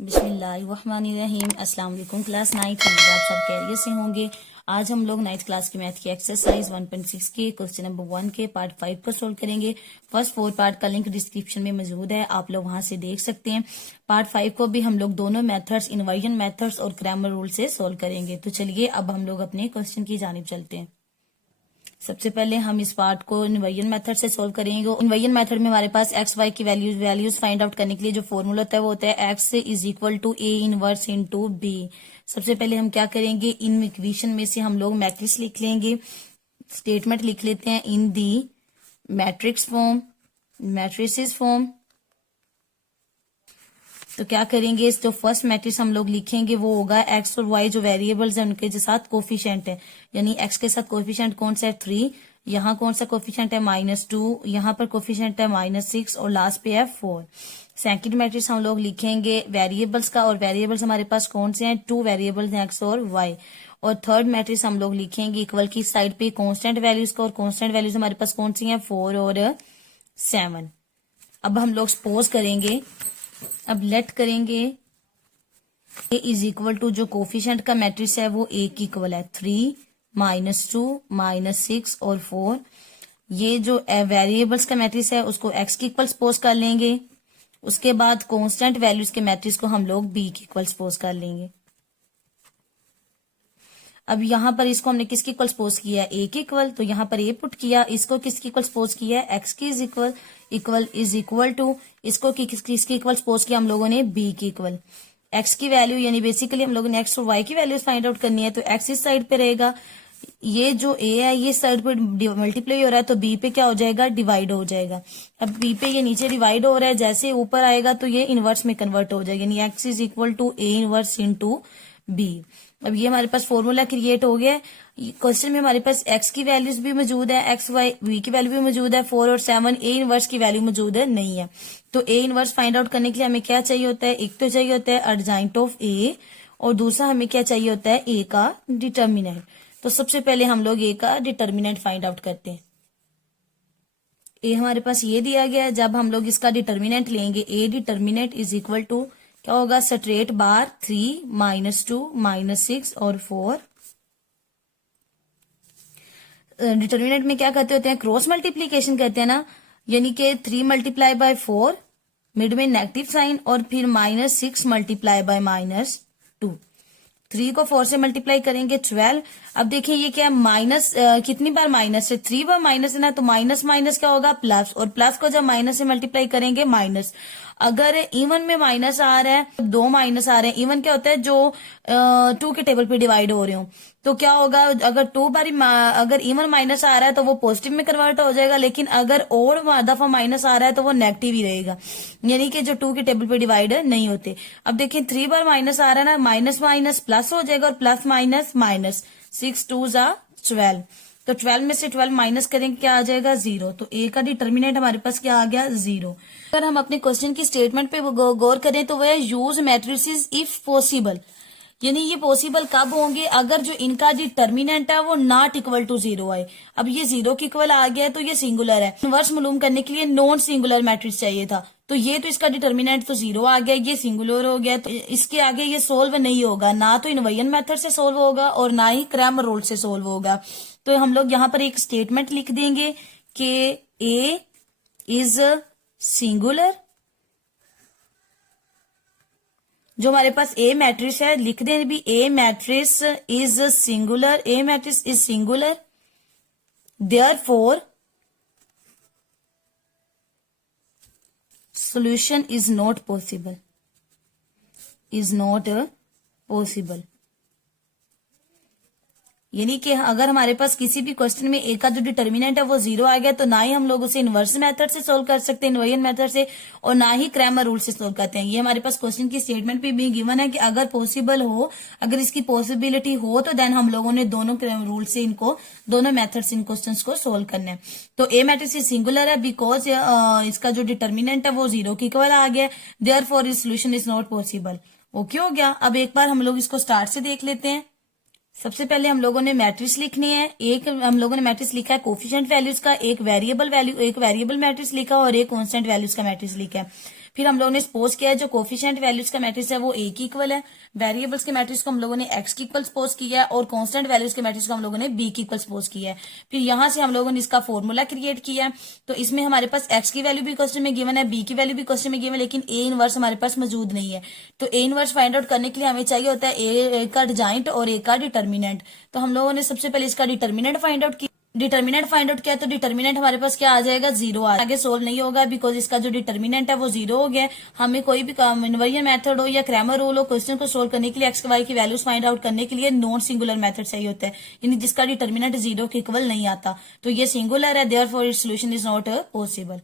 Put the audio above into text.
बिस्मिल्लाहिर्रहमानिर्रहीम। अस्सलाम वालेकुम क्लास 9th। उम्मीद आप सब खैरियत से होंगे। आज हम लोग 9th क्लास की मैथ की एक्सरसाइज 1.6 के क्वेश्चन नंबर 1 के पार्ट 5 को सोल्व करेंगे। फर्स्ट 4 पार्ट का लिंक डिस्क्रिप्शन में मौजूद है, आप लोग वहां से देख सकते हैं। पार्ट 5 को भी हम लोग दोनों मेथड्स, इन्वर्जन मेथड्स और ग्रामर रूल से सोल्व करेंगे। तो चलिए अब हम लोग अपने क्वेश्चन की जानिब चलते हैं। सबसे पहले हम इस पार्ट को इन्वर्जन मेथड से सोल्व करेंगे। इन्वर्जन मेथड में हमारे पास एक्स वाई की वैल्यूज फाइंड आउट करने के लिए जो फॉर्मूला होता है वो होता है X is equal to A inverse into B. सबसे पहले हम क्या करेंगे, इन इक्वेशन में से हम लोग मैट्रिक्स लिख लेंगे, स्टेटमेंट लिख लेते हैं in the matrix form, matrices form. तो क्या करेंगे, जो फर्स्ट मैट्रिक्स हम लोग लिखेंगे वो होगा एक्स और वाई जो वेरिएबल्स हैं उनके साथ कोफिशिएंट है, यानी एक्स के साथ कोफिशिएंट कौन सा है 3, यहाँ कौन सा कोफिशिएंट है -2, यहाँ पर कोफिशिएंट है -6 और लास्ट पे है 4। सेकंड मैट्रिक्स हम लोग लिखेंगे वेरिएबल्स का, और वेरिएबल्स हमारे पास कौन से हैं, 2 वेरिएबल्स हैं एक्स और वाई। और थर्ड मैट्रिक्स हम लोग लिखेंगे इक्वल की साइड पे कॉन्स्टेंट वैल्यूज का, और कॉन्स्टेंट वैल्यूज हमारे पास कौन सी हैं 4 और 7। अब हम लोग सपोज करेंगे, अब लेट करेंगे ए इज इक्वल टू जो कोफिशिएंट का मैट्रिक्स है वो ए की इक्वल है 3, -2, -6 और 4। ये जो वेरिएबल्स का मैट्रिक्स है उसको एक्स की इक्वल सपोज कर लेंगे। उसके बाद कांस्टेंट वैल्यूज के मैट्रिक्स को हम लोग बी की इक्वल सपोज कर लेंगे। अब यहाँ पर इसको हमने किसकी इक्वल सपोज किया है, ए की इक्वल, तो यहाँ पर ए पुट किया। इसको किसकी इक्वल सपोज किया है, एक्स की इज इक्वल टू, इसको किसकी इक्वल सपोज किया हम लोगों ने, बी की इक्वल। एक्स की वैल्यू यानी बेसिकली हम लोगों ने एक्स और वाई की वैल्यूज फाइंड आउट करनी है, तो एक्स इस साइड पे रहेगा, ये जो ए है ये साइड पे मल्टीप्लाई हो रहा है तो बी पे क्या हो जाएगा, डिवाइड हो जाएगा। अब बी पे ये नीचे डिवाइड हो रहा है, जैसे ऊपर आएगा तो ये इनवर्स में कन्वर्ट हो जाएगा, यानी X is equal to A inverse into B. अब ये हमारे पास फॉर्मूला क्रिएट हो गया। क्वेश्चन में हमारे पास एक्स की वैल्यूज भी मौजूद है, एक्स वाई बी की वैल्यू भी मौजूद है 4 और 7, ए इनवर्स की वैल्यू मौजूद है नहीं है। तो ए इनवर्स फाइंड आउट करने के लिए हमें क्या चाहिए होता है, एक तो चाहिए होता है अर्जेंट ऑफ ए, और दूसरा हमें क्या चाहिए होता है, ए का डिटर्मिनेंट। तो सबसे पहले हम लोग ए का डिटर्मिनेंट फाइंड आउट करते हैं। ए हमारे पास ये दिया गया है, जब हम लोग इसका डिटर्मिनेंट लेंगे, A determinant is equal to क्या होगा, स्ट्रेट बार 3, -2, -6 और 4। डिटर्मिनेंट में क्या कहते होते हैं, क्रॉस मल्टीप्लीकेशन कहते हैं ना, यानी कि 3 मल्टीप्लाई बाय 4, मिड में नेगेटिव साइन, और फिर -6 मल्टीप्लाई बाय -2। 3 को 4 से मल्टीप्लाई करेंगे 12। अब देखिए ये क्या माइनस, कितनी बार माइनस है, 3 बार माइनस है ना, तो माइनस माइनस क्या होगा, प्लस, और प्लस को जब माइनस से मल्टीप्लाई करेंगे माइनस। अगर इवन में माइनस आ रहा है, 2 माइनस आ रहे हैं, इवन क्या होता है जो 2 के टेबल पे डिवाइड हो रहे हो, तो क्या होगा, अगर 2 बारी अगर इवन माइनस आ रहा है तो वो पॉजिटिव में कन्वर्ट हो जाएगा, लेकिन अगर और दफा माइनस आ रहा है तो वो नेगेटिव ही रहेगा, यानी कि जो 2 के टेबल पे डिवाइड नहीं होते। अब देखिए 3 बार माइनस आ रहा है ना, माइनस माइनस प्लस हो जाएगा, और प्लस माइनस माइनस, 6 2 जा 12, तो 12 में से 12 माइनस करेंगे क्या आ जाएगा, 0। तो ए का डिटर्मिनेंट हमारे पास क्या आ गया, 0। अगर हम अपने क्वेश्चन की स्टेटमेंट पे गौर करें तो वह है यूज मैट्रिसेस इफ पॉसिबल, यानी ये पॉसिबल कब होंगे, अगर जो इनका डिटर्मिनेंट है वो नॉट इक्वल टू 0 आए। अब ये 0 के इक्वल आ गया है तो ये सिंगुलर है। इनवर्स मालूम करने के लिए नॉन सिंगुलर मैट्रिक्स चाहिए था, तो ये तो इसका डिटर्मिनेंट तो 0 आ गया, ये सिंगुलर हो गया, तो इसके आगे ये सोल्व नहीं होगा, ना तो इन्वर्जन मेथड से सोल्व होगा और ना ही क्रैमर रूल से सोल्व होगा। तो हम लोग यहाँ पर एक स्टेटमेंट लिख देंगे कि ए इज सिंगुलर, जो हमारे पास ए मैट्रिक्स है लिख दें भी, a matrix is singular, a matrix is singular, therefore solution is not possible, is not possible। यानी कि अगर हमारे पास किसी भी क्वेश्चन में ए का जो डिटर्मिनेंट है वो 0 आ गया तो ना ही हम लोग उसे इन्वर्स मेथड से सोल्व कर सकते हैं, इन्वर्जन मेथड से, और ना ही क्रैमर रूल से सोल्व करते हैं। ये हमारे पास क्वेश्चन की स्टेटमेंट पे भी गिवन है कि अगर पॉसिबल हो, अगर इसकी पॉसिबिलिटी हो तो देन हम लोगों ने दोनों रूल से इनको, दोनों मेथड से इन क्वेश्चन को सोल्व करना है। तो ए मैट्रिक्स सिंगुलर है बिकॉज इसका जो डिटर्मिनेंट है वो 0 के इक्वल आ गया, देयरफॉर इस solution is not possible. Okay हो गया। अब एक बार हम लोग इसको स्टार्ट से देख लेते हैं। सबसे पहले हम लोगों ने मैट्रिक्स लिखनी है, एक हम लोगों ने मैट्रिक्स लिखा है कोफिशिएंट वैल्यूज का, एक वेरिएबल मैट्रिक्स लिखा और एक कांस्टेंट वैल्यूज का मैट्रिक्स लिखा है। फिर हम लोगों ने सपोज किया है जो कोफिशिएंट वैल्यूज का मैट्रिक्स है वो ए की इक्वल है, वेरिएबल्स के मैट्रिक्स को हम लोगों ने एक्स की इक्वल सपोज किया है और कांस्टेंट वैल्यूज के मैट्रिक्स को हम लोगों ने बी की इक्वल सपोज किया है। फिर यहां से हम लोगों ने इसका फॉर्मूला क्रिएट किया है। तो इसमें हमारे पास एक्स की वैल्यू भी क्वेश्चन में गिवन है, बी की वैल्यू भी क्वेश्चन में गिवन है, लेकिन ए इनवर्स हमारे पास मौजूद नहीं है। तो ए इनवर्स फाइंड आउट करने के लिए हमें चाहिए होता है ए का डिजाइंट और ए का डिटर्मिनेंट। तो हम लोगों ने सबसे पहले इसका डिटर्मिनेंट फाइंड आउट किया। डिटर्मिनेंट फाइंड आउट किया तो डिटर्मिनेंट हमारे पास क्या आ जाएगा, 0 आगे सोल्व नहीं होगा बिकॉज इसका जो डिटर्मिनेंट है वो 0 हो गया। हमें कोई भी इन्वर्जन मेथड हो या क्रैमर रूल हो, क्वेश्चन को सोल्व करने के लिए एक्स वाई की वैल्यूज फाइंड आउट करने के लिए नॉन सिंगुलर मेथड चाहिए होता है, यानी जिसका डिटर्मिनेंट 0 के इक्वल नहीं आता। तो ये सिंगुलर है, therefore it's solution is not possible.